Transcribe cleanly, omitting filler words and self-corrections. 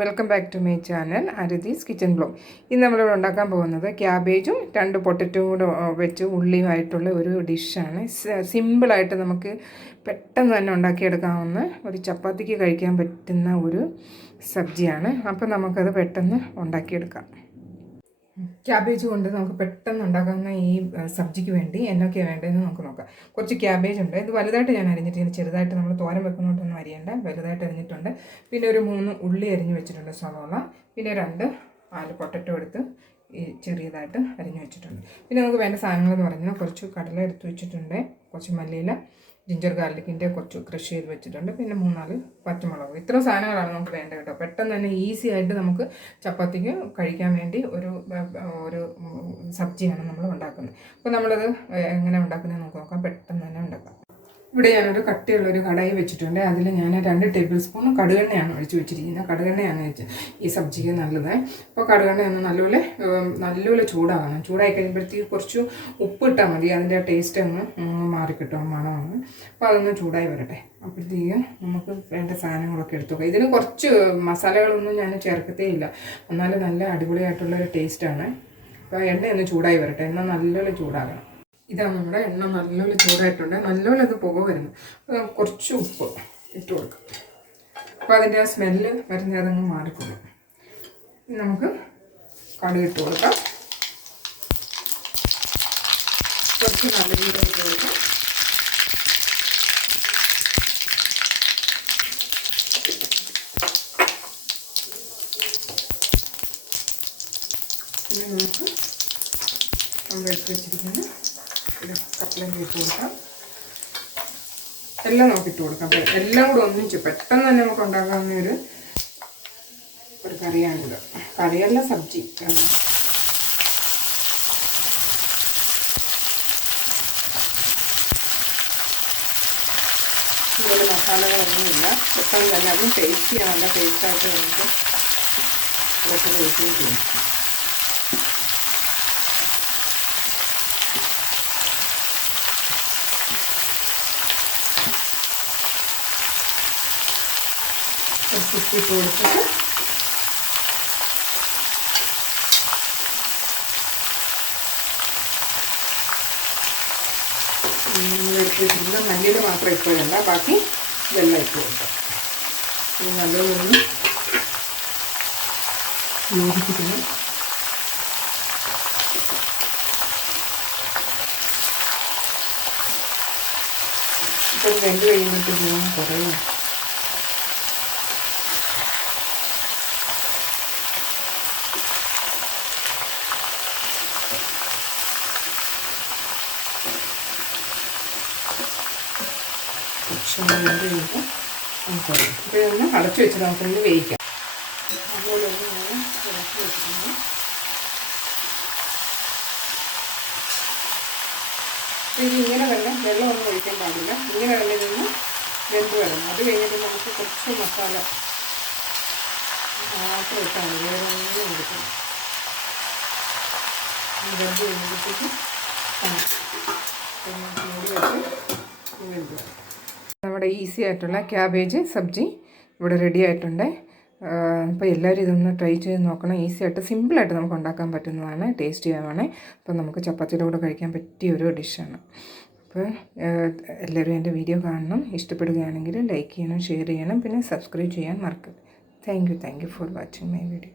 Welcome back to my channel Aruthi's kitchen blog. ഇന്ന് നമ്മളിവിടെ ഉണ്ടാക്കാൻ പോകുന്നത് ക്യാബേജും 2 പൊട്ടറ്റോ കൂടെ വെച്ച് ഉള്ളിയുമായിട്ടുള്ള ഒരു ഡിഷാണ്. സിമ്പിളായിട്ട് നമുക്ക് പെട്ടെന്ന് തന്നെ ഉണ്ടാക്കിയെടുക്കാവുന്ന ഒരു ചപ്പാത്തിക്ക് കഴിക്കാൻ പറ്റുന്ന ഒരു സബ്ജിയാണ്. അപ്പോൾ നമുക്കത് പെട്ടെന്ന് ഉണ്ടാക്കിയെടുക്കാം. ക്യാബേജ് കൊണ്ട് നമുക്ക് പെട്ടെന്ന് ഉണ്ടാക്കാവുന്ന ഈ സബ്ജിക്ക് വേണ്ടി എന്നൊക്കെയാണ് വേണ്ടതെന്ന് നമുക്ക് നോക്കാം. കുറച്ച് ക്യാബേജ് ഉണ്ട്. ഇത് വലുതായിട്ട് ഞാൻ അരിഞ്ഞിട്ട് ചെറുതായിട്ട് നമ്മൾ തോരൻ വെക്കുന്നോട്ടൊന്നും അരിയേണ്ട, വലുതായിട്ട് അരിഞ്ഞിട്ടുണ്ട്. പിന്നെ ഒരു 3 ഉള്ളി അരിഞ്ഞ് വെച്ചിട്ടുണ്ട്, സവോള. പിന്നെ 2 ആലു പൊട്ടറ്റോ എടുത്ത് ഈ ചെറിയതായിട്ട് അരിഞ്ഞ് വെച്ചിട്ടുണ്ട്. പിന്നെ നമുക്ക് വേണ്ട സാധനങ്ങളെന്ന് പറഞ്ഞാൽ കുറച്ച് കടല എടുത്ത് വെച്ചിട്ടുണ്ട്, കുറച്ച് മല്ലിയില, ജിഞ്ചർ ഗാർലിക്കിൻ്റെ കുറച്ച് ക്രഷ് ചെയ്ത് വെച്ചിട്ടുണ്ട്, പിന്നെ 3-4 പച്ചമുളക്. ഇത്ര സാധനങ്ങളാണ് നമുക്ക് വേണ്ടത് കേട്ടോ. പെട്ടെന്ന് തന്നെ ഈസി ആയിട്ട് നമുക്ക് ചപ്പാത്തിക്ക് കഴിക്കാൻ വേണ്ടി ഒരു സബ്ജിയാണ് നമ്മൾ ഉണ്ടാക്കുന്നത്. അപ്പോൾ നമ്മളത് എങ്ങനെ ഉണ്ടാക്കുന്നത് നമുക്ക് നോക്കാം. പെട്ടെന്ന് തന്നെ ഉണ്ടാക്കാം. ഇവിടെ ഞാനൊരു കട്ടിയുള്ളൊരു കടായി വെച്ചിട്ടുണ്ട്. അതിൽ ഞാൻ 2 ടേബിൾ സ്പൂൺ കടുകെണ്ണയാണ് ഒഴിച്ച് വെച്ചിരിക്കുന്നത്. കടുകെണ്ണയാണ് ഈ സബ്ജിക്ക് നല്ലത്. അപ്പോൾ കടുകെണ്ണ ഒന്ന് നല്ലപോലെ ചൂടാകണം. ചൂടായി കഴിയുമ്പോഴത്തേക്ക് കുറച്ച് ഉപ്പ് ഇട്ടാൽ മതി. അതിൻ്റെ ടേസ്റ്റ് അങ്ങ് മാറിക്കിട്ടും, മണമാണ്. അപ്പോൾ അതൊന്ന് ചൂടായി വരട്ടെ. അപ്പോഴത്തേക്ക് നമുക്ക് വേണ്ട സാധനങ്ങളൊക്കെ എടുത്തു നോക്കാം. ഇതിന് കുറച്ച് മസാലകളൊന്നും ഞാൻ ചേർക്കത്തേ ഇല്ല, എന്നാലും നല്ല അടിപൊളിയായിട്ടുള്ളൊരു ടേസ്റ്റാണ്. അപ്പോൾ എണ്ണയൊന്ന് ചൂടായി വരട്ടെ. എണ്ണ നല്ലപോലെ ചൂടാകണം. ഇതാണ് നമ്മുടെ എണ്ണ നല്ലപോലെ ചൂടായിട്ടുണ്ട്. നല്ലപോലെ അത് പുക വരുന്നു. അപ്പോൾ കുറച്ച് ഉപ്പ് ഇട്ട് കൊടുക്കാം. അപ്പോൾ അതിൻ്റെ ആ സ്മെല്ല് വരുന്നത് അതങ്ങ് മാറിക്കൊള്ളും. നമുക്ക് കടുക് ഇട്ട് കൊടുക്കാം. കുറച്ച് നല്ല ജീരകം ഇട്ട് കൊടുക്കാം. ഇനി നമുക്ക് നമ്മൾ എടുത്ത് വെച്ചിരിക്കുന്ന കപ്പലണ്ടി ഇട്ട് കൊടുക്കാം. എല്ലാം നമുക്ക് ഇട്ട് കൊടുക്കാം. അപ്പോൾ എല്ലാം കൂടെ ഒന്നിച്ച് പെട്ടെന്ന് തന്നെ നമുക്ക് ഉണ്ടാക്കാവുന്ന ഒരു കറിയാണിത്. കറിയല്ല, സബ്ജി. ഇതുപോലെ മസാലകളൊന്നുമില്ല. പെട്ടെന്ന് തന്നെ അതും ടേസ്റ്റിയാണ്. നല്ല ടേസ്റ്റായിട്ട് നമുക്ക് ഇതൊക്കെ കഴിക്കുകയും ചെയ്യും. ഇട്ട് കൊടുത്തിട്ട് എടുത്ത് വെച്ചിട്ടുള്ള മല്ലിയിൽ മാത്രം ഇട്ട് വേണ്ട, ബാക്കി ഇതെല്ലാം ഇട്ട് കൊടുക്കാം. ഇത് നല്ലതൊന്ന് യോജിപ്പിക്കണം. ഇപ്പം വെന്ത് കഴിയുമ്പോഴത്തേക്കും കുറയും. വെന്ത് കഴിഞ്ഞിട്ട് നമുക്ക് ഇപ്പോൾ ഇതൊന്ന് അടച്ചു വെച്ച് നമുക്കൊന്ന് വേവിക്കാം. അതുപോലെ ഒന്ന് ഞാൻ അടച്ചു വെച്ചിട്ടുണ്ട്. ഇത് ഇങ്ങനെ തന്നെ വെള്ളമൊന്നും ഒഴിക്കാൻ പാടില്ല. ഇങ്ങനെ തന്നെ നിന്ന് വെന്ത് വരണം. അത് കഴിഞ്ഞിട്ട് നമുക്ക് കുറച്ച് മസാല മാത്രം ഇട്ടാൽ മതി, വേറെ ഒന്നും എടുക്കണം. വെന്ത് കഴിഞ്ഞിട്ട് മൂടി വെച്ച് വെന്ത് വരണം. നമ്മുടെ ഈസി ആയിട്ടുള്ള ക്യാബേജ് സബ്ജി ഇവിടെ റെഡി ആയിട്ടുണ്ട്. അപ്പോൾ എല്ലാവരും ഇതൊന്ന് ട്രൈ ചെയ്ത് നോക്കണം. ഈസി ആയിട്ട് സിമ്പിളായിട്ട് നമുക്ക് ഉണ്ടാക്കാൻ പറ്റുന്നതാണ്, ടേസ്റ്റ് ചെയ്യാനാണ്. അപ്പോൾ നമുക്ക് ചപ്പാത്തിയുടെ കൂടെ കഴിക്കാൻ പറ്റിയ ഒരു ഡിഷാണ്. അപ്പോൾ എല്ലാവരും എൻ്റെ വീഡിയോ കാണണം. ഇഷ്ടപ്പെടുകയാണെങ്കിൽ ലൈക്ക് ചെയ്യണം, ഷെയർ ചെയ്യണം, പിന്നെ സബ്സ്ക്രൈബ് ചെയ്യാൻ മറക്കരുത്. Thank you for watching my video.